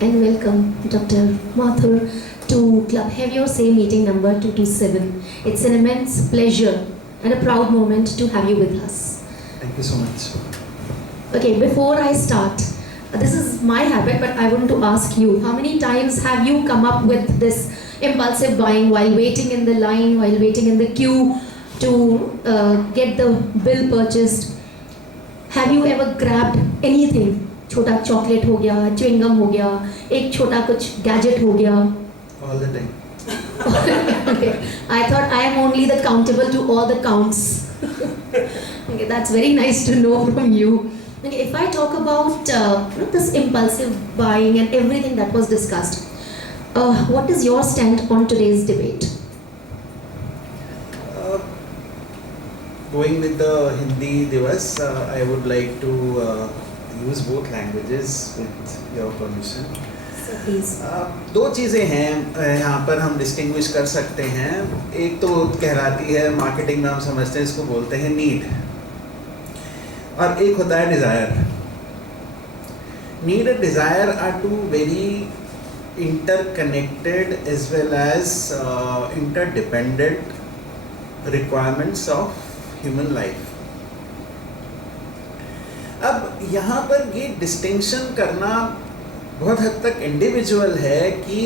and welcome Dr. Mathur to Club Have Your Say meeting number 227. It's an immense pleasure and a proud moment to have you with us. Thank you so much. Okay, before I start, this is my habit, but I want to ask you, how many times have you come up with this impulsive buying while waiting in the line, while waiting in the queue to get the bill purchased? Have you ever grabbed anything? छोटा chocolate हो गया, chewing gum हो गया, एक छोटा कुछ gadget हो गया. All the time. Okay. I thought I am only the countable to all the counts. Okay, that's very nice to know from you. Okay, if I talk about this impulsive buying and everything that was discussed, what is your stand on today's debate? Going with the Hindi Divas, I would like to use both languages with your permission. So please. दो चीज़ें हैं यहाँ पर हम distinguish कर सकते हैं. एक तो कहलाती है, मार्केटिंग में हम समझते हैं, इसको बोलते हैं नीड, और एक होता है desire. Need and desire are too very interconnected as well as interdependent requirements of human life. अब यहाँ पर ये डिस्टिंक्शन करना बहुत हद तक इंडिविजुअल है कि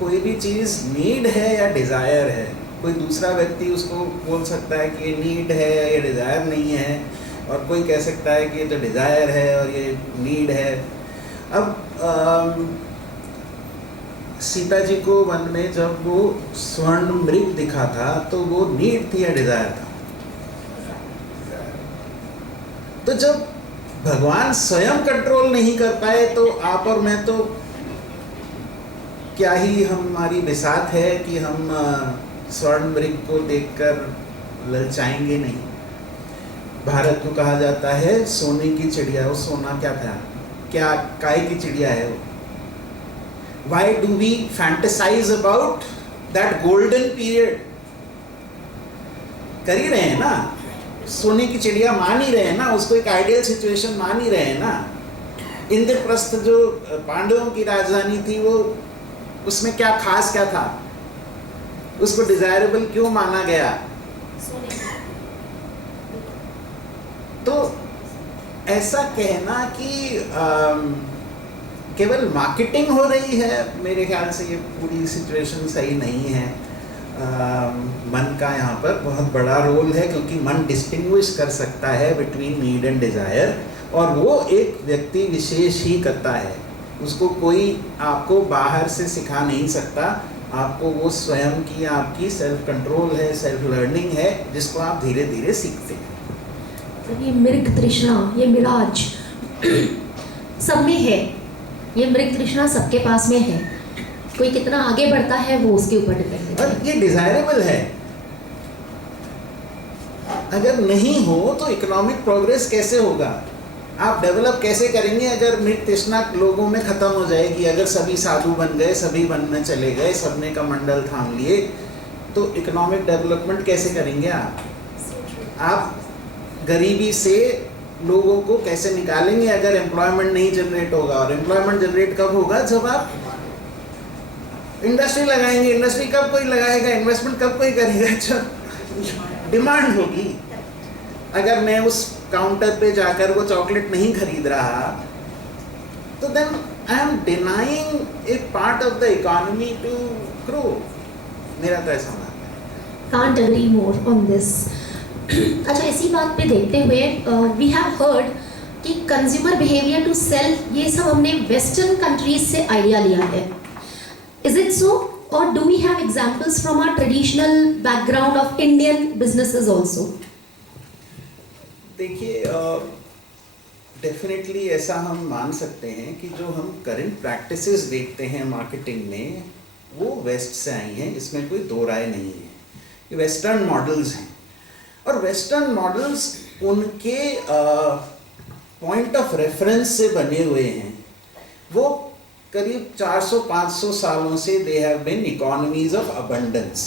कोई भी चीज़ नीड है या डिज़ायर है. कोई दूसरा व्यक्ति उसको बोल सकता है कि ये नीड है या ये डिज़ायर नहीं है, और कोई कह सकता है कि ये तो डिज़ायर है और ये नीड है. अब सीता जी को वन में जब वो स्वर्ण मृग दिखा था तो वो नीड थी या डिज़ायर था? तो जब भगवान स्वयं कंट्रोल नहीं कर पाए तो आप और मैं तो क्या ही हमारी बिसात है कि हम स्वर्ण मृग को देखकर ललचाएंगे नहीं. भारत को कहा जाता है सोने की चिड़िया. वो सोना क्या था? क्या काय की चिड़िया है वो? Why do we fantasize about that golden period? कर ही रहे हैं ना, सोने की चिड़िया मान ही रहे हैं ना, उसको एक आइडियल सिचुएशन मान ही रहे हैं ना. इंद्रप्रस्थ जो पांडवों की राजधानी थी, वो उसमें क्या खास क्या था? उसको डिजायरेबल क्यों माना गया? तो ऐसा कहना कि केवल मार्केटिंग हो रही है, मेरे ख्याल से ये पूरी सिचुएशन सही नहीं है. मन का यहाँ पर बहुत बड़ा रोल है, क्योंकि मन डिस्टिंग्विश कर सकता है बिटवीन नीड एंड डिज़ायर, और वो एक व्यक्ति विशेष ही करता है. उसको कोई आपको बाहर से सिखा नहीं सकता. आपको वो स्वयं की आपकी सेल्फ कंट्रोल है, सेल्फ लर्निंग है, जिसको आप धीरे धीरे सीखते हैं. ये मृग तृष्णा, ये मिराज सब में है. ये मृग तृष्णा सबके पास में है. कोई कितना आगे बढ़ता है वो उसके ऊपर डिपेंड है. और ये डिजायरेबल है. अगर नहीं हो तो इकोनॉमिक प्रोग्रेस कैसे होगा? आप डेवलप कैसे करेंगे अगर मृग तृष्णा लोगों में खत्म हो जाएगी? अगर सभी साधु बन गए, सभी वन में चले गए, सबने कमंडल थाम लिए, तो इकोनॉमिक डेवलपमेंट कैसे करेंगे आप? आप गरीबी से लोगों को कैसे निकालेंगे अगर एम्प्लॉयमेंट नहीं जनरेट होगा? और एम्प्लॉयमेंट जनरेट कब होगा? जब आप इंडस्ट्री लगाएंगे. इंडस्ट्री कब कोई लगाएगा? इन्वेस्टमेंट कब कोई करेगा? जब डिमांड होगी. अगर मैं उस काउंटर पे जाकर वो चॉकलेट नहीं खरीद रहा, तो then I am denying a part of the economy to grow. मेरा तो ऐसा मानना है. Can't agree more on this. अच्छा, इसी बात पे देखते हुए वी हैव हर्ड कि कंज्यूमर बिहेवियर टू सेल, ये सब हमने वेस्टर्न कंट्रीज से आइडिया लिया है. इज इट सो, और do we have examples from our traditional background of Indian businesses also? देखिए, डेफिनेटली ऐसा हम मान सकते हैं कि जो हम करंट प्रैक्टिसेस देखते हैं मार्केटिंग में, वो वेस्ट से आई हैं. इसमें कोई दो राय नहीं है. ये वेस्टर्न मॉडल्स हैं, और वेस्टर्न मॉडल्स उनके पॉइंट ऑफ रेफरेंस से बने हुए हैं. वो करीब 400-500 सालों से they have been economies of abundance.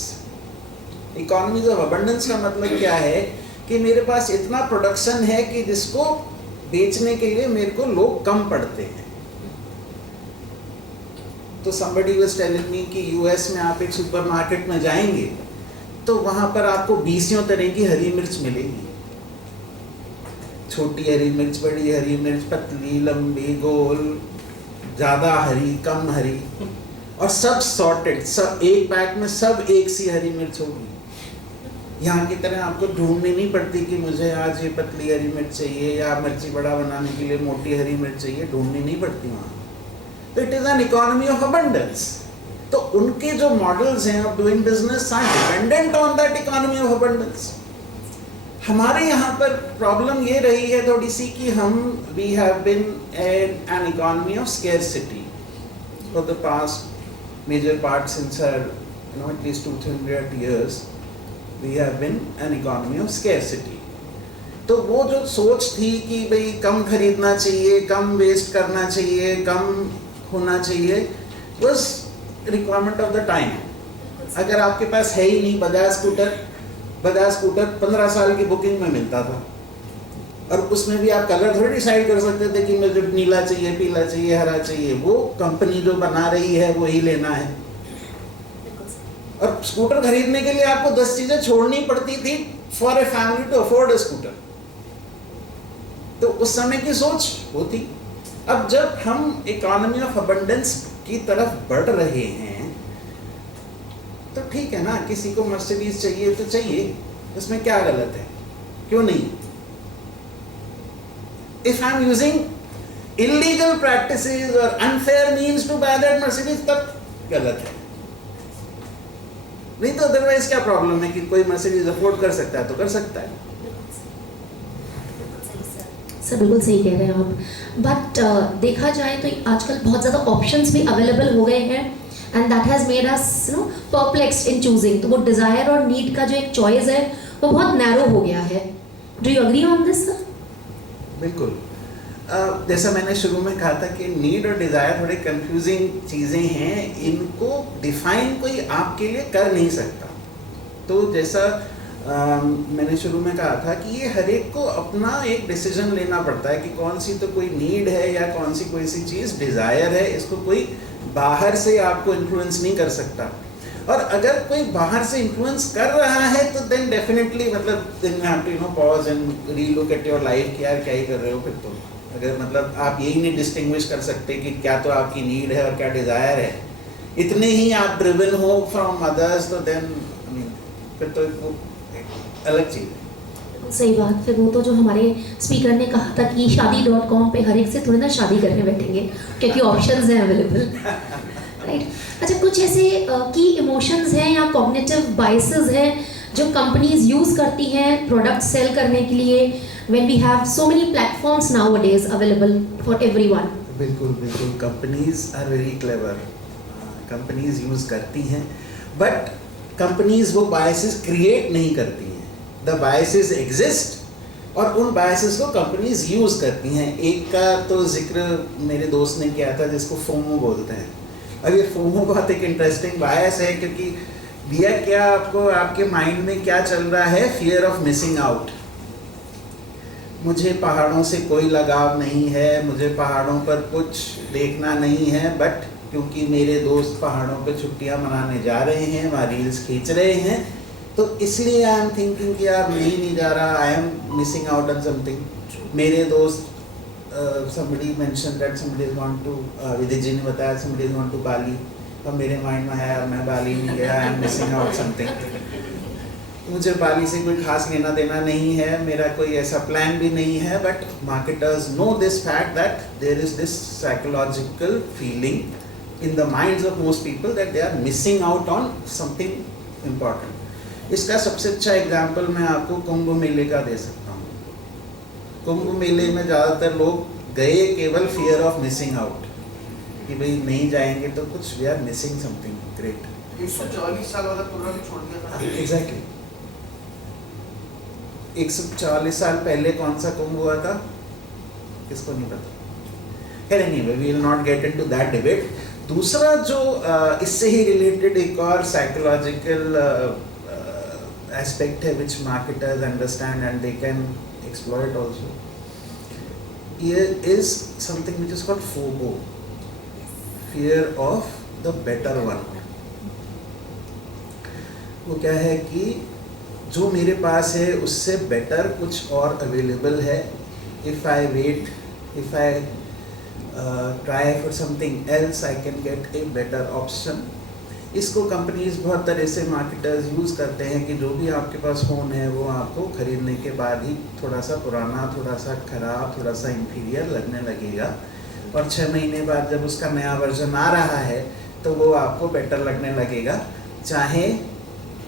Economies of abundance का मतलब क्या है? कि मेरे पास इतना प्रोडक्शन है कि जिसको बेचने के लिए मेरे को लोग कम पड़ते हैं. तो somebody was telling me कि US में आप एक सुपरमार्केट में जाएंगे तो वहाँ पर आपको 20 तरह की हरी मिर्च मिलेगी, छोटी हरी मिर्च, बड़ी हरी मिर्च, पतली, लंबी, गोल, ज़्यादा हरी, कम हरी, और सब सॉर्टेड, सब एक पैक में सब एक सी हरी मिर्च होगी। यहाँ की तरह आपको ढूंढनी नहीं पड़ती कि मुझे आज ये पतली हरी मिर्च चाहिए या मिर्ची बड़ा बनाने के लिए मोटी हरी मिर्च चाहिए, ढूंढनी नहीं पड़ती वहाँ। तो it is an economy of abundance. तो उनके जो मॉडल्स हैं of doing business are dependent on that economy of abundance. हमारे यहाँ पर प्रॉब्लम ये रही है थोड़ी सी कि we have been an economy of scarcity for the past major part since at least 200-300 years we have been an economy of scarcity। तो वो जो सोच थी कि भाई कम खरीदना चाहिए, कम वेस्ट करना चाहिए, कम होना चाहिए, was requirement of the time। अगर आपके पास है ही नहीं बजाज स्कूटर 15 साल की बुकिंग में मिलता था, और उसमें भी आप कलर थोड़ी डिसाइड कर सकते थे कि मुझे नीला चाहिए, पीला चाहिए, हरा चाहिए, वो कंपनी जो बना रही है वो ही लेना है। और स्कूटर खरीदने के लिए आपको 10 चीजें छोड़नी पड़ती थी for a family to afford a scooter. तो उस समय की सोच होती। अब जब हम इकोनॉमी ऑफ अबंडेंस की तरफ बढ़ रहे हैं तो ठीक है ना, किसी को मर्सिडीज चाहिए तो चाहिए, उसमें क्या गलत है, क्यों नहीं? If I am using illegal practices और unfair means to buy that Mercedes, तब गलत है। नहीं तो अदरवाइज क्या प्रॉब्लम है कि कोई मर्सिडीज अफोर्ड कर सकता है तो कर सकता है। सर बिल्कुल सही कह रहे हैं आप। बट देखा जाए तो आजकल बहुत ज़्यादा ऑप्शंस भी अवेलेबल हो गए हैं, and that has made us perplexed in choosing. तो वो डिज़ायर और नीड का जो एक चॉइस है वो बहुत नैरो हो गया है। Do you agree on this sir? बिल्कुल। जैसा मैंने शुरू में कहा था कि नीड और डिज़ायर थोड़े कंफ्यूजिंग चीज़ें हैं, इनको डिफाइन कोई आपके लिए कर नहीं सकता। तो जैसा मैंने शुरू में कहा था कि ये हर एक को अपना एक डिसीजन लेना पड़ता है कि कौन सी तो कोई नीड है या कौन सी कोई सी चीज़ डिज़ायर है। इसको कोई बाहर से आपको इन्फ्लुएंस नहीं कर सकता। और अगर कोई बाहर से इन्फ्लुएंस कर रहा है तो then definitely then you have to pause and relook at your life कि यार क्या ही कर रहे हो फिर तो। अगर आप यही नहीं डिस्टिंग्विश कर सकते कि क्या तो आपकी नीड है और क्या डिज़ायर है, इतने ही आप ड्रिवन हो फ्रॉम अदर्स, तो देन फिर तो वो अलग चीज़ है। सही बात। फिर वो तो जो हमारे स्पीकर ने कहा था कि शादी.com पे हर एक से थोड़ी ना शादी करने बैठेंगे क्योंकि ऑप्शंस हैं अवेलेबल, राइट? अच्छा, कुछ ऐसे की इमोशंस हैं या कॉग्निटिव बायसेस हैं जो कंपनीज यूज़ करती हैं प्रोडक्ट सेल करने के लिए when we have so many platforms nowadays available for everyone? बिल्कुल, companies are very clever, companies use करती हैं, बट कंपनीज वो बायसेस क्रिएट नहीं करती हैं। द बायसेस एग्जिस्ट और उन बायसेस को कंपनीज यूज़ करती हैं। एक का तो जिक्र मेरे दोस्त ने किया था जिसको फोमो बोलते हैं। अब ये फोमो बहुत एक इंटरेस्टिंग बायस है क्योंकि दिया क्या आपको, आपके माइंड में क्या चल रहा है, फियर ऑफ मिसिंग आउट। मुझे पहाड़ों से कोई लगाव नहीं है, मुझे पहाड़ों पर कुछ देखना नहीं है, बट क्योंकि मेरे दोस्त पहाड़ों पर छुट्टियां मनाने जा रहे हैं, वहाँ रील्स खींच रहे हैं, तो इसलिए आई एम थिंकिंग कि यार मैं ही नहीं जा रहा, I am missing out on something. मेरे दोस्त somebody mentioned that somebody want to विदित जी ने बताया somebody want to बाली, अब मेरे माइंड में है यार मैं बाली नहीं गया, I am missing out something. मुझे बाली से कोई खास लेना देना नहीं है, मेरा कोई ऐसा प्लान भी नहीं है, but marketers know this fact that there is this psychological feeling in the minds of most people that they are missing out on something important. इसका सबसे अच्छा एग्जाम्पल मैं आपको कुंभ मेले का दे सकता हूँ। कुंभ मेले में ज़्यादातर लोग गए केवल फियर ऑफ मिसिंग आउट, कि भाई नहीं जाएंगे तो कुछ we are missing something great. 140 साल वाला प्रोग्राम छोड़ दिया था। एग्जैक्टली 140 साल पहले कौन सा कुंभ हुआ था किसको नहीं पता। खैर anyway we will not get into that debate. दूसरा जो इससे ही रिलेटेड एक और साइकोलॉजिकल एस्पेक्ट है which marketers understand and they can exploit also, ये is something which is called FOBO, fear of the better one. वो क्या है कि जो मेरे पास है उससे बेटर कुछ और अवेलेबल है। If I wait, if I try for something else, I can get a better option. इसको कंपनीज बहुत तरह से मार्केटर्स यूज़ करते हैं कि जो भी आपके पास फ़ोन है वो आपको ख़रीदने के बाद ही थोड़ा सा पुराना, थोड़ा सा ख़राब, थोड़ा सा इंफीरियर लगने लगेगा, और 6 महीने बाद जब उसका नया वर्जन आ रहा है तो वो आपको बेटर लगने लगेगा, चाहे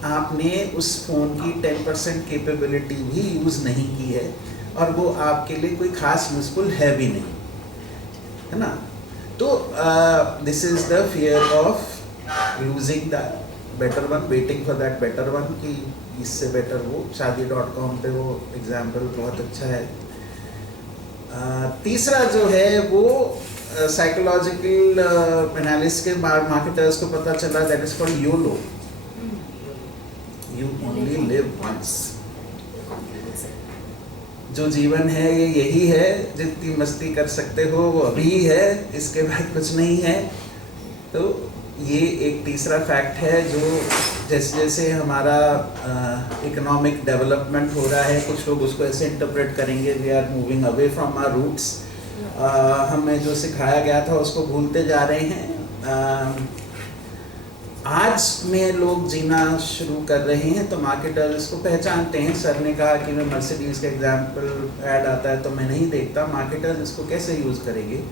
आपने उस फ़ोन की 10% कैपेबिलिटी भी यूज़ नहीं की है और वो आपके लिए कोई ख़ास यूज़फुल है भी नहीं, है ना। तो this is the fear of losing the better one, waiting for that better one कि इससे बेटर वो। शादी.com पे वो एग्जाम्पल बहुत अच्छा है। तीसरा जो है वो साइकोलॉजिकल एनालिसिस के मार्केटर्स को पता चला, that is called YOLO, you only live once. जो जीवन है ये यही है, जितनी मस्ती कर सकते हो वो अभी है, इसके बाद कुछ नहीं है। तो ये एक तीसरा फैक्ट है जो जैसे जैसे हमारा इकोनॉमिक डेवलपमेंट हो रहा है, कुछ लोग उसको ऐसे इंटरप्रेट करेंगे, we are moving away from our roots, हमें जो सिखाया गया था उसको भूलते जा रहे हैं। आज में लोग जीना शुरू कर रहे हैं तो मार्केटर्स इसको पहचानते हैं। सर ने कहा कि मैं मर्सिडीज़ का एग्जाम्पल ऐड आता है तो मैं नहीं देखता, मार्केटर्स इसको कैसे यूज़ करेंगे।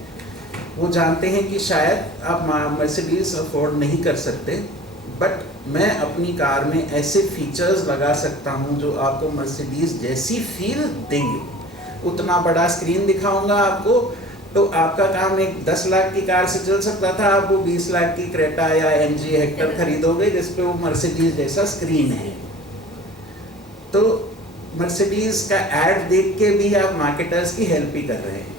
वो जानते हैं कि शायद आप मर्सिडीज़ अफोर्ड नहीं कर सकते, बट मैं अपनी कार में ऐसे फीचर्स लगा सकता हूं जो आपको मर्सिडीज़ जैसी फील देंगे। उतना बड़ा स्क्रीन दिखाऊंगा आपको, तो आपका काम एक 10 लाख की कार से चल सकता था, आप वो 20 लाख की क्रेटा या MG हेक्टर खरीदोगे जिस पे वो मर्सिडीज़ जैसा स्क्रीन है। तो मर्सिडीज़ का ऐड देख के भी आप मार्केटर्स की हेल्प ही कर रहे हैं।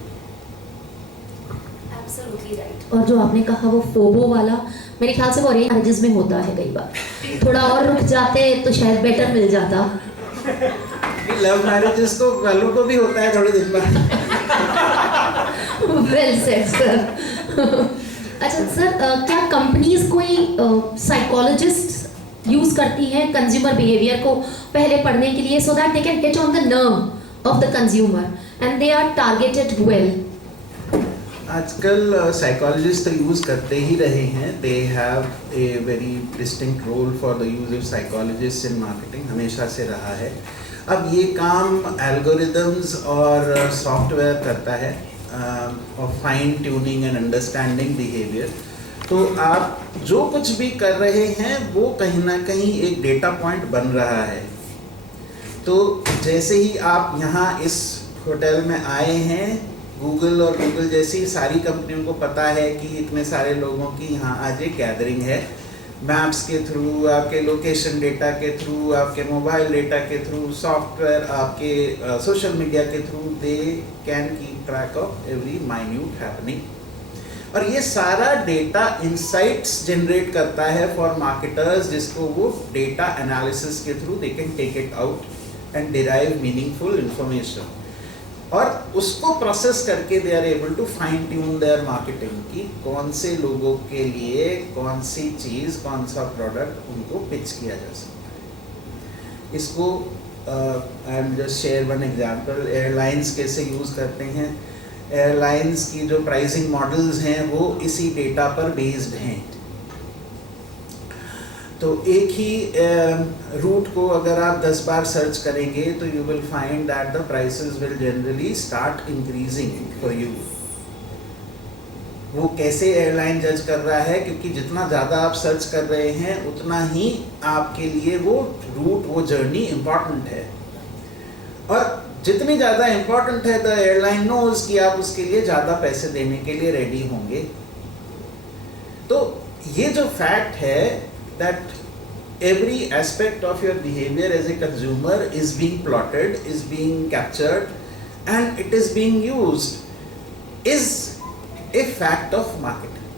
और जो आपने कहा वो फोबो वाला, मेरे ख्याल से वो अरेंज मैरिजेस में होता है कई बार, थोड़ा और रुक जाते तो शायद बेटर मिल जाता। लव मैरिजेस को वालों को भी होता है थोड़े दिन बाद। Well said sir. अच्छा सर, क्या कंपनीज कोई साइकोलॉजिस्ट यूज करती हैं कंज्यूमर बिहेवियर को पहले पढ़ने के लिए, so that they can hit on the nerve of the consumer and they are targeted well? आजकल साइकोलॉजिस्ट तो यूज़ करते ही रहे हैं, they have a very distinct role for the use of psychologist in marketing, हमेशा से रहा है। अब ये काम एल्गोरिदम्स और सॉफ्टवेयर करता है और fine tuning and understanding behaviour. तो आप जो कुछ भी कर रहे हैं वो कहीं ना कहीं एक डेटा पॉइंट बन रहा है। तो जैसे ही आप यहाँ इस होटल में आए हैं, गूगल और गूगल जैसी सारी कंपनियों को पता है कि इतने सारे लोगों की यहाँ आज एक गैदरिंग है। मैप्स के थ्रू, आपके लोकेशन डेटा के थ्रू, आपके मोबाइल डेटा के थ्रू, सॉफ्टवेयर, आपके सोशल मीडिया के through, they can keep track of every minute happening. और ये सारा डेटा इंसाइट्स जनरेट करता है फॉर मार्केटर्स, जिसको वो डेटा एनालिसिस के through they can take it out and derive meaningful information, और उसको प्रोसेस करके they are able to fine tune their marketing कि कौन से लोगों के लिए कौन सी चीज़, कौन सा प्रोडक्ट उनको पिच किया जा सकता है। इसको I am just share one example, airlines कैसे यूज़ करते हैं। एयरलाइंस की जो प्राइसिंग मॉडल्स हैं वो इसी डेटा पर बेस्ड हैं। तो एक ही रूट को अगर आप 10 बार सर्च करेंगे तो you will find that the prices will generally start increasing for you. वो कैसे एयरलाइन जज कर रहा है, क्योंकि जितना ज़्यादा आप सर्च कर रहे हैं उतना ही आपके लिए वो रूट, वो जर्नी इम्पॉर्टेंट है, और जितनी ज़्यादा इम्पॉर्टेंट है द एयरलाइन नोज कि आप उसके लिए ज़्यादा पैसे देने के लिए रेडी होंगे। तो ये जो फैक्ट है that every aspect of your behavior as a consumer is being plotted, is being captured, and it is being used, is a fact of marketing.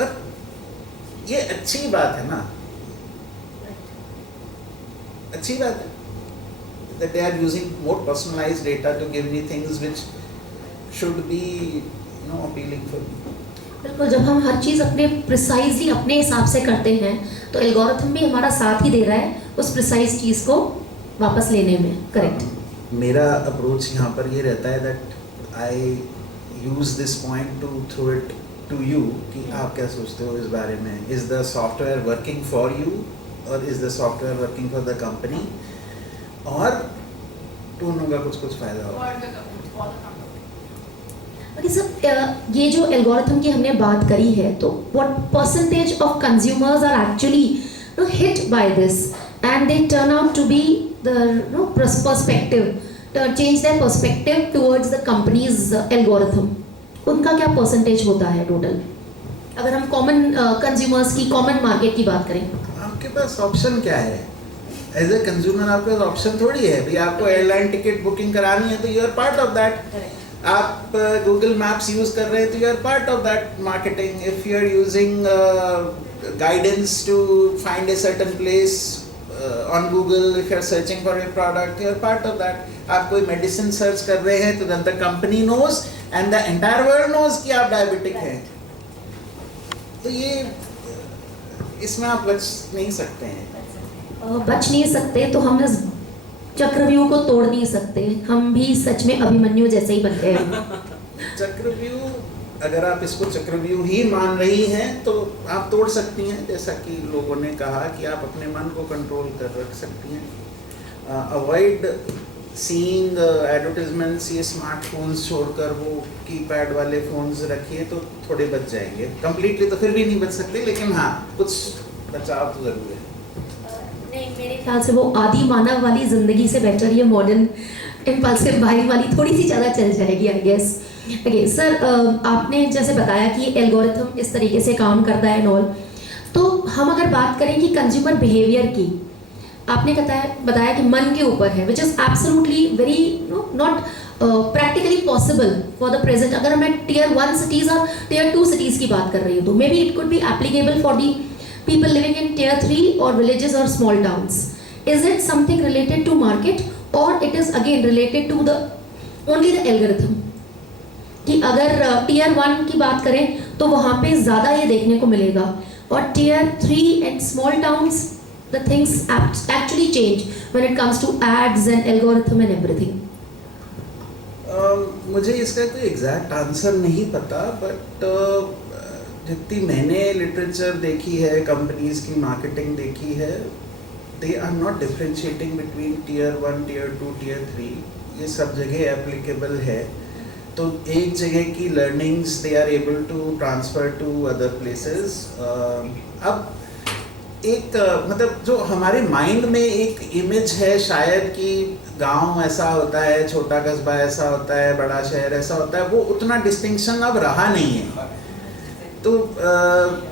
अब ये अच्छी बात है ना, अच्छी बात है that they are using more personalized data to give me things which should be appealing for me. बिल्कुल, जब हम हर चीज़ अपने प्रिसाइजली अपने हिसाब से करते हैं तो एल्गोरिथम भी हमारा साथ ही दे रहा है उस प्रिसाइज चीज़ को वापस लेने में। करेक्ट। मेरा अप्रोच यहाँ पर ये रहता है that I use this point to throw it to you कि आप क्या सोचते हो इस बारे में। Is the software working for you और is the software working for the company, और दोनों का कुछ कुछ फ़ायदा होगा। ओके सर, ये जो एल्गोरिथम की हमने बात करी है, तो what percentage of consumers are actually hit by this and they turn out to be the perspective, change their perspective towards the companies algorithm, उनका क्या परसेंटेज होता है टोटल, अगर हम कॉमन कंज्यूमर्स की, कॉमन मार्केट की बात करें? आपके पास ऑप्शन क्या है? एज ए कंज्यूमर आपके पास ऑप्शन थोड़ी है भाई, आपको एयरलाइन टिकट बुकिंग करानी है तो you are part of that. आप गूगल मैप्स यूज़ कर रहे हैं तो you are part of that marketing. If you are using guidance to find a certain place on Google, if you are searching for a product, you are part of that. आप कोई medicine search कर रहे हैं तो the company knows and the entire world knows कि आप diabetic हैं। तो ये इसमें आप बच नहीं सकते हैं। बच नहीं सकते तो हम इस चक्रव्यूह को तोड़ नहीं सकते, हम भी सच में अभिमन्यु जैसे ही बन गए हैं। चक्रव्यूह, अगर आप इसको चक्रव्यूह ही मान रही हैं तो आप तोड़ सकती हैं, जैसा कि लोगों ने कहा कि आप अपने मन को कंट्रोल कर रख सकती हैं। अवॉइड सीइंग एडवर्टाइजमेंट्स, ये स्मार्टफोन्स छोड़कर वो कीपैड वाले फ़ोन्स रखिए तो थोड़े बच जाएंगे। कंप्लीटली तो फिर भी नहीं बच सकते, लेकिन हाँ कुछ बचाव तो ज़रूर है। नहीं, मेरे ख्याल से वो आदि मानव वाली ज़िंदगी से बेटर ये मॉडर्न इम्पल्सिव बाइंग वाली थोड़ी सी ज़्यादा चल जाएगी, आई गेस। ओके सर, आपने जैसे बताया कि एल्गोरिथम इस तरीके से काम करता है एंड ऑल, तो हम अगर बात करें कि कंज्यूमर बिहेवियर की, आपने बताया कि मन के ऊपर है, which is absolutely very not practically possible for the present. अगर मैं टियर 1 सिटीज़ और टियर 2 सिटीज़ की बात कर रही हूँ तो may be it could be applicable for the people living in tier 3 or villages or small towns. Is it something related to market or it is again related to the only the algorithm? कि अगर tier 1 की बात करें तो वहाँ पे ज़्यादा ये देखने को मिलेगा, और tier 3 and small towns the things actually change when it comes to ads and algorithm and everything. मुझे इसका कोई एग्जैक्ट आंसर नहीं पता, बट जितनी मैंने लिटरेचर देखी है, कंपनीज की मार्केटिंग देखी है, they are not differentiating between tier 1, tier 2, tier 3। ये सब जगह एप्लीकेबल है। तो एक जगह की learnings they are able to transfer to other places. अब एक मतलब जो हमारे माइंड में एक इमेज है शायद कि गांव ऐसा होता है, छोटा कस्बा ऐसा होता है, बड़ा शहर ऐसा होता है, वो उतना डिस्टिंक्शन अब रहा नहीं है। तो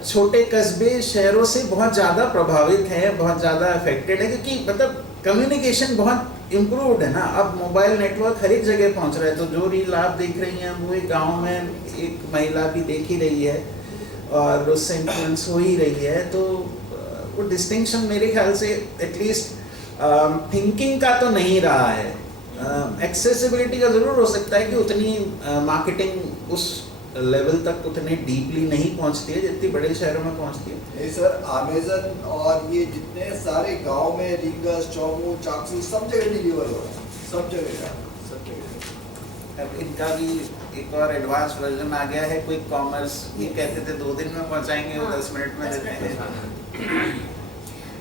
छोटे कस्बे शहरों से बहुत ज़्यादा प्रभावित हैं, बहुत ज़्यादा अफेक्टेड है, क्योंकि मतलब कम्युनिकेशन बहुत इम्प्रूव्ड है ना। अब मोबाइल नेटवर्क हर एक जगह पहुंच रहा है, तो जो रील आप देख रही हैं वो एक गांव में एक महिला भी देख ही रही है और उससे इन्फ्लुएंस हो ही रही है। तो वो डिस्टिंक्शन मेरे ख्याल से एटलीस्ट थिंकिंग का तो नहीं रहा है। एक्सेसिबिलिटी का ज़रूर हो सकता है कि उतनी मार्केटिंग उस लेवल तक उतने डीपली नहीं पहुंचती है जितनी बड़े शहरों में पहुंचती है। नहीं सर, अमेज़न और ये जितने सारे गांव में रिंगस, चौमू, चाकसू सब जगह डिलीवर हो रहा है, सब जगह। अब इनका भी एक और एडवांस वर्जन आ गया है, क्विक कॉमर्स। ये कहते थे 2 दिन में पहुंचाएंगे, वो 10 मिनट में देते हैं।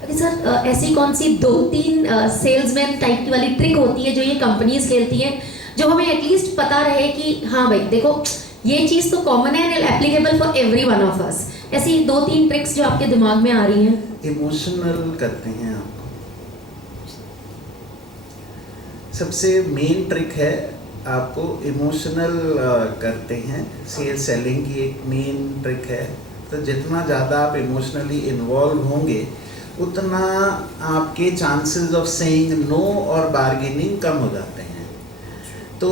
अरे सर, ऐसी कौन सी 2-3 सेल्समैन टाइप की वाली ट्रिक होती है जो ये कंपनीज खेलती हैं, जो हमें एटलीस्ट पता रहे कि हाँ भाई देखो ये चीज़ तो कॉमन है and applicable for every one of us? ऐसी 2-3 ट्रिक्स जो आपके दिमाग में आ रही हैं। इमोशनल करते हैं आपको। सबसे मेन ट्रिक है, आपको इमोशनल करते हैं। सेलिंग की एक मेन ट्रिक है। तो जितना ज़्यादा आप इमोशनली इन्वॉल्व होंगे उतना आपके चांसेस ऑफ सेइंग नो और बार्गेनिंग कम हो जाते हैं। तो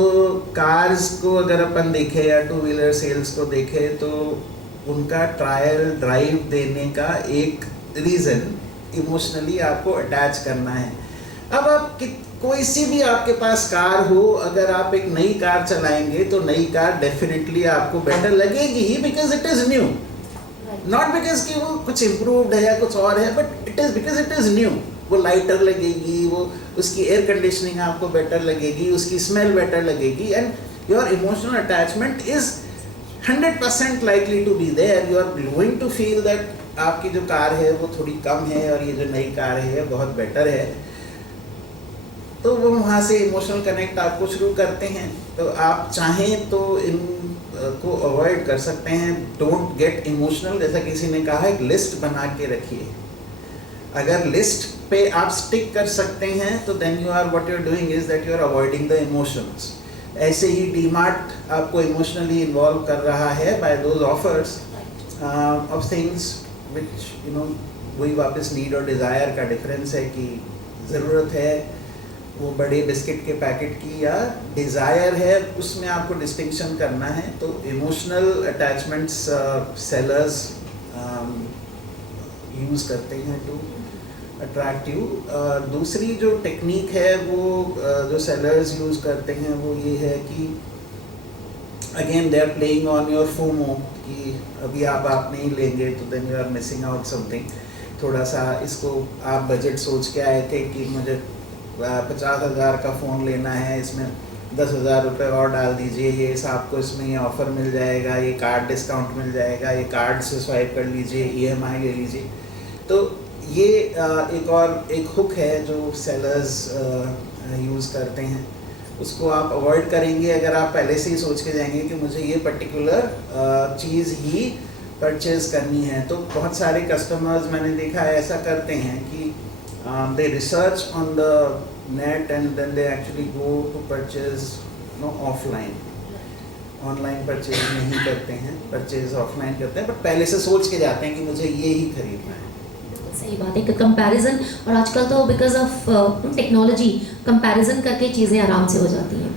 कार्स को अगर अपन देखें या 2 व्हीलर सेल्स को देखें तो उनका ट्रायल ड्राइव देने का एक रीज़न इमोशनली आपको अटैच करना है। अब आप कोई सी भी आपके पास कार हो, अगर आप एक नई कार चलाएंगे तो नई कार डेफिनेटली आपको बेटर लगेगी ही, because it is new, not because कि वो कुछ इम्प्रूव्ड है या कुछ और है, but it is because it is new. वो लाइटर लगेगी, वो उसकी एयर कंडीशनिंग आपको बेटर लगेगी, उसकी स्मेल बेटर लगेगी, and your emotional attachment is 100% likely to be there. You are going to feel that आपकी जो कार है वो थोड़ी कम है और ये जो नई कार है बहुत बेटर है। तो वो वहाँ से इमोशनल कनेक्ट आपको शुरू करते हैं। तो आप चाहें तो इन को अवॉइड कर सकते हैं। डोंट गेट इमोशनल, जैसा किसी ने कहा, एक लिस्ट बना के रखिए। अगर लिस्ट पे आप स्टिक कर सकते हैं तो then you are what you are doing is that you are avoiding the emotions. ऐसे ही डीमार्ट आपको इमोशनली इन्वॉल्व कर रहा है by those offers of things which you know, वही वापस नीड और डिज़ायर का डिफरेंस है कि ज़रूरत है वो बड़े बिस्किट के पैकेट की या डिज़ायर है, उसमें आपको डिस्टिंक्शन करना है। तो इमोशनल अटैचमेंट्स सेलर्स यूज़ करते हैं टू अट्रैक्ट यू। दूसरी जो टेक्निक है वो जो सेलर्स यूज़ करते हैं वो ये है कि again they are playing on your FOMO, कि अभी आप नहीं लेंगे तो then you are missing out something. थोड़ा सा इसको आप बजट सोच के आए थे कि मुझे 50,000 का फ़ोन लेना है, इसमें 10,000 रुपये और डाल दीजिए, ये आपको इसमें ये ऑफ़र मिल जाएगा, ये कार्ड डिस्काउंट मिल जाएगा, ये कार्ड से स्वाइप कर लीजिए, EMI ले लीजिए। तो ये एक हुक है जो सेलर्स यूज़ करते हैं, उसको आप अवॉइड करेंगे अगर आप पहले से ही सोच के जाएंगे कि मुझे ये पर्टिकुलर चीज़ ही परचेज़ करनी है। तो बहुत सारे कस्टमर्स मैंने देखा है ऐसा करते हैं कि they research on the net and then they actually go to purchase offline. Online purchase नहीं करते हैं, परचेज ऑफलाइन करते हैं, बट पहले से सोच के जाते हैं कि मुझे ये ही खरीदना है। सही बात है कि कंपैरिजन, और आजकल तो बिकॉज ऑफ टेक्नोलॉजी कंपैरिजन करके चीज़ें आराम से हो जाती हैं।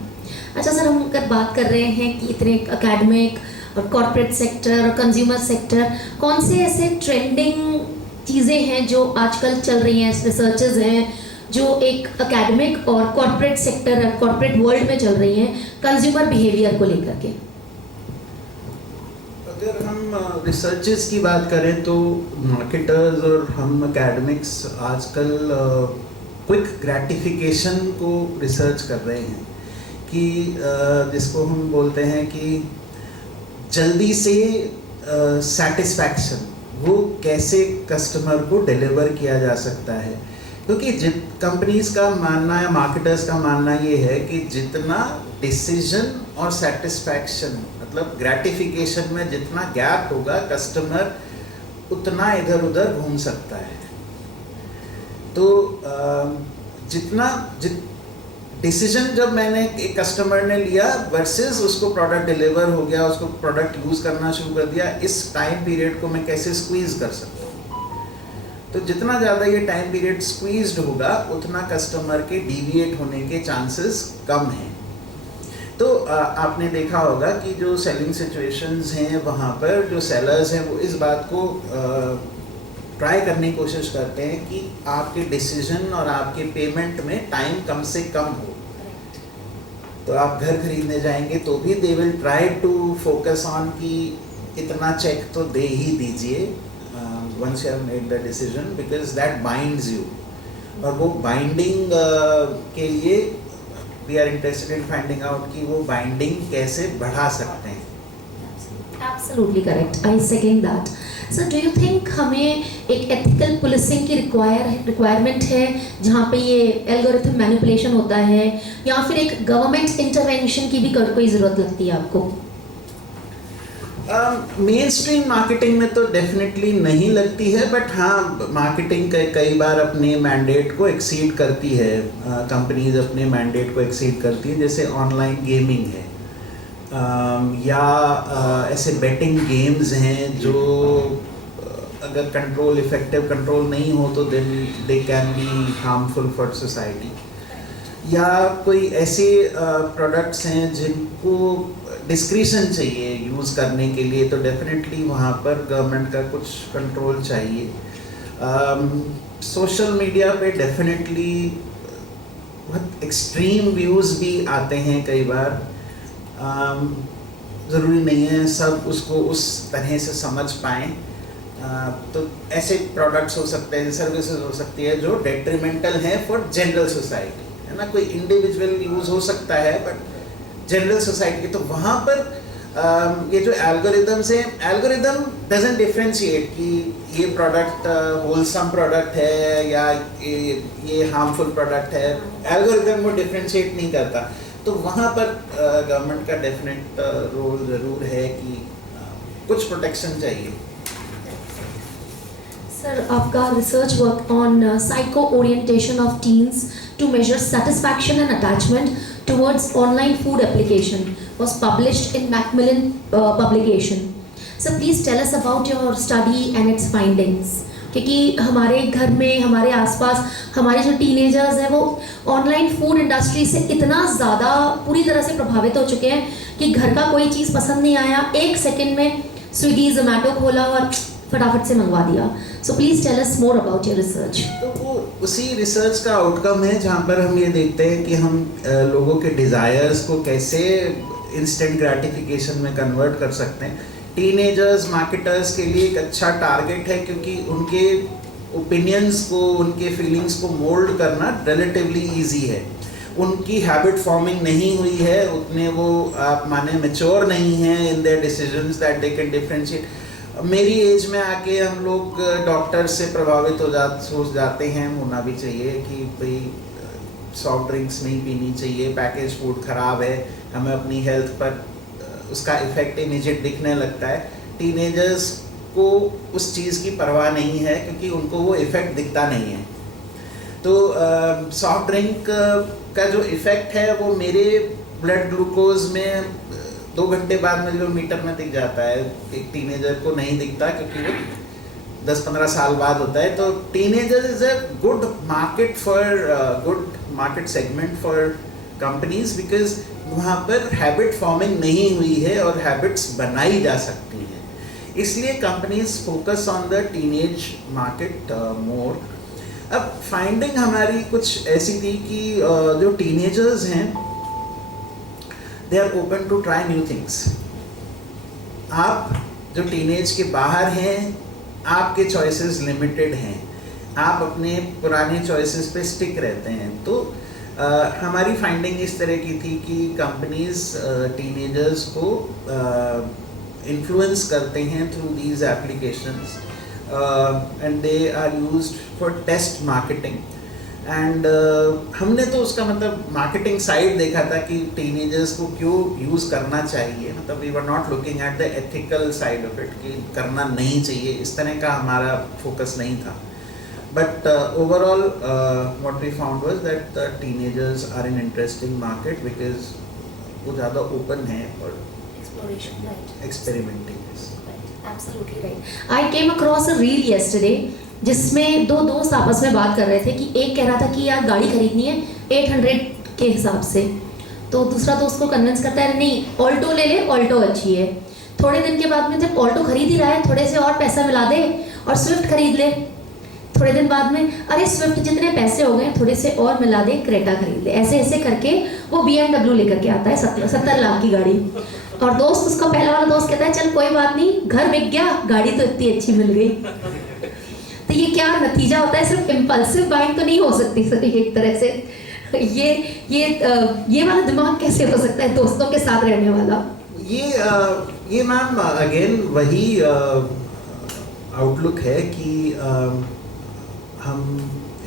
अच्छा सर, हम अगर बात कर रहे हैं कि इतने एकेडमिक और कॉर्पोरेट सेक्टर और कंज्यूमर सेक्टर, कौन से ऐसे ट्रेंडिंग चीज़ें हैं जो आजकल चल रही हैं, रिसर्चेज हैं जो एक एकेडमिक और कॉर्पोरेट सेक्टर और कॉर्पोरेट वर्ल्ड में चल रही हैं कंज्यूमर बिहेवियर को लेकर के? अगर हम रिसर्चेस की बात करें तो मार्केटर्स और हम एकेडमिक्स आजकल क्विक ग्रेटिफिकेशन को रिसर्च कर रहे हैं कि जिसको हम बोलते हैं कि जल्दी से सेटिस्फैक्शन वो कैसे कस्टमर को डिलीवर किया जा सकता है। क्योंकि कंपनीज का मानना या मार्केटर्स का मानना ये है कि जितना डिसीजन और सेटिस्फैक्शन मतलब ग्रेटिफिकेशन में जितना गैप होगा कस्टमर उतना इधर उधर घूम सकता है। तो डिसीजन जब मैंने एक कस्टमर ने लिया वर्सेस उसको प्रोडक्ट डिलीवर हो गया, उसको प्रोडक्ट यूज़ करना शुरू कर दिया, इस टाइम पीरियड को मैं कैसे स्क्वीज़ कर सकता हूँ। तो जितना ज़्यादा ये टाइम पीरियड स्क्वीज्ड होगा उतना कस्टमर के डिविएट होने के चांसेस कम हैं। तो आपने देखा होगा कि जो सेलिंग सिचुएशंस हैं वहाँ पर जो सेलर्स हैं वो इस बात को ट्राई करने की कोशिश करते हैं कि आपके डिसीजन और आपके पेमेंट में टाइम कम से कम हो। तो आप घर खरीदने जाएंगे तो भी they will try to focus on कि इतना चेक तो दे ही दीजिए once you have made the decision, because that binds you. और वो बाइंडिंग के लिए we are interested in finding out कि वो बाइंडिंग कैसे बढ़ा सकते हैं। Absolutely correct. I second that. So do you think हमें एक ethical policing की requirement है जहाँ पे ये algorithm manipulation होता है, या फिर एक government intervention की भी कोई ज़रूरत लगती है आपको? मेन स्ट्रीम मार्केटिंग में तो डेफिनेटली नहीं लगती है, बट हाँ मार्केटिंग कई बार अपने मैंडेट को एक्सीड करती है, कंपनीज अपने मैंडेट को एक्सीड करती है। जैसे ऑनलाइन गेमिंग है या ऐसे बेटिंग गेम्स हैं जो अगर कंट्रोल इफेक्टिव कंट्रोल नहीं हो तो then they can be harmful for society. या कोई ऐसे प्रोडक्ट्स हैं जिनको डिस्क्रिशन चाहिए यूज़ करने के लिए, तो डेफिनेटली वहाँ पर गवर्नमेंट का कुछ कंट्रोल चाहिए। सोशल मीडिया पे डेफिनेटली बहुत एक्सट्रीम व्यूज़ भी आते हैं कई बार। ज़रूरी नहीं है सब उसको उस तरह से समझ पाएँ। तो ऐसे प्रोडक्ट्स हो सकते हैं, सर्विसेज हो सकती है जो डेट्रीमेंटल हैं फॉर जनरल सोसाइटी, है ना। कोई इंडिविजुअल यूज़ हो सकता है बट जनरल सोसाइटी, तो वहाँ पर ये जो एल्गोरिदम्स हैं, एल्गोरिदम डजंट डिफरेंशिएट कि ये प्रोडक्ट होलसम प्रोडक्ट है या ये हार्मफुल प्रोडक्ट है। एल्गोरिदम वो डिफरेंशिएट नहीं करता। तो वहाँ पर गवर्नमेंट का डेफिनेट रोल ज़रूर है कि कुछ प्रोटेक्शन चाहिए। सर, आपका research work on psycho orientation of teens to measure satisfaction and attachment towards online food application was published in Macmillan publication. So please tell us about your study and its findings. क्योंकि हमारे घर में, हमारे आसपास हमारे जो teenagers हैं वो ऑनलाइन फूड इंडस्ट्री से इतना ज़्यादा पूरी तरह से प्रभावित हो चुके हैं कि घर का कोई चीज़ पसंद नहीं आया, 1 सेकेंड में स्विगी जोमेटो खोला और फटाफट से मंगवा दिया। So please tell us more about your research. तो वो उसी रिसर्च का आउटकम है जहाँ पर हम ये देखते हैं कि हम लोगों के डिज़ायर्स को कैसे इंस्टेंट ग्रेटिफिकेशन में कन्वर्ट कर सकते हैं। टीनेजर्स मार्केटर्स के लिए एक अच्छा टारगेट है क्योंकि उनके ओपिनियंस को, उनके फीलिंग्स को मोल्ड करना रिलेटिवली ईजी है। उनकी हैबिट फॉर्मिंग नहीं हुई है, उतने वो आप माने मैच्योर नहीं हैं in their decisions that they can differentiate. मेरी एज में आके हम लोग डॉक्टर से प्रभावित हो जाते हैं, होना भी चाहिए कि भाई सॉफ्ट ड्रिंक्स नहीं पीनी चाहिए, पैकेज फूड ख़राब है, हमें अपनी हेल्थ पर उसका इफ़ेक्ट इमीडिएट दिखने लगता है। टीनेजर्स को उस चीज़ की परवाह नहीं है क्योंकि उनको वो इफ़ेक्ट दिखता नहीं है। तो सॉफ्ट ड्रिंक का जो इफ़ेक्ट है वो मेरे ब्लड ग्लूकोज में 2 घंटे बाद में जो मीटर में दिख जाता है, एक टीनेजर को नहीं दिखता क्योंकि वो 10-15 साल बाद होता है। तो teenager is a good market segment for companies because वहाँ पर हैबिट फॉर्मिंग नहीं हुई है और हैबिट्स बनाई जा सकती हैं, इसलिए companies focus on the teenage market more. अब फाइंडिंग हमारी कुछ ऐसी थी कि जो टीनेजर्स हैं they are open to try new things. आप जो टीनेज के बाहर हैं, आपके चॉइसेस लिमिटेड हैं, आप अपने पुराने चॉइसेस पे स्टिक रहते हैं। तो हमारी फाइंडिंग इस तरह की थी कि कंपनीज टीनेजर्स को इन्फ्लुएंस करते हैं through these applications and they are used for test marketing. And हमने तो उसका मतलब मार्केटिंग साइड देखा था कि टीनेजर्स को क्यों यूज़ करना चाहिए, मतलब we were not looking at the ethical side of it कि करना नहीं चाहिए, इस तरह का हमारा फोकस नहीं था। But overall what we found was that the teenagers are in interesting market because वो ज़्यादा ओपन है और experimenting. Absolutely right. I came across a reel yesterday जिसमें 2 दोस्त आपस में बात कर रहे थे कि एक कह रहा था कि यार गाड़ी खरीदनी है 800 के हिसाब से, तो दूसरा दोस्त को कन्विंस करता है नहीं ऑल्टो ले ले, ऑल्टो अच्छी है। थोड़े दिन के बाद में जब ऑल्टो खरीद ही रहा है, थोड़े से और पैसा मिला दे और स्विफ्ट खरीद ले। थोड़े दिन बाद में अरे स्विफ्ट जितने पैसे हो गए थोड़े से और मिला दे, क्रेटा खरीद ले। ऐसे ऐसे करके वो BMW लेकर के आता है 70 लाख की गाड़ी। और दोस्त उसका पहला वाला दोस्त कहता है चल कोई बात नहीं, घर बिक गया, गाड़ी तो इतनी अच्छी मिल गई। तो ये क्या नतीजा होता है? सिर्फ इम्पल्सिव बाइंग तो नहीं हो सकती सर एक तरह से। ये वाला दिमाग कैसे हो सकता है दोस्तों के साथ रहने वाला? ये मैम अगेन वही आउटलुक है कि हम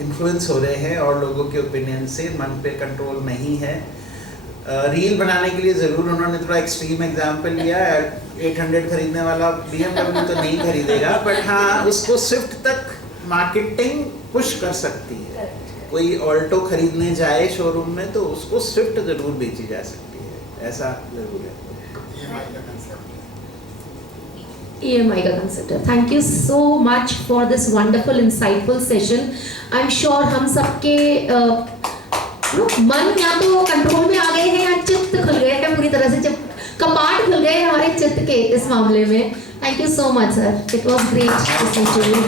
इन्फ्लुएंस हो रहे हैं और लोगों के ओपिनियन से, मन पे कंट्रोल नहीं है। रील बनाने के लिए ज़रूर उन्होंने थोड़ा एक्सट्रीम एग्जाम्पल लिया। 800 खरीदने वाला BMW तो नहीं खरीदेगा, बट हाँ उसको स्विफ्ट तक मार्केटिंग पुश कर सकती है। कोई ऑल्टो खरीदने जाए शोरूम में तो उसको स्विफ्ट ज़रूर बेची जा सकती है, ऐसा ज़रूर है। EMI का कंसेप्ट है। Thank you so much for this wonderful insightful session. I am sure हम सबके मन या तो कंट्रोल में आ गए हैं या चित्त खुल गए हैं पूरी तरह से, जब कपाट खुल गए हमारे चित्त के इस मामले में। Thank you so much sir, it was great to see you.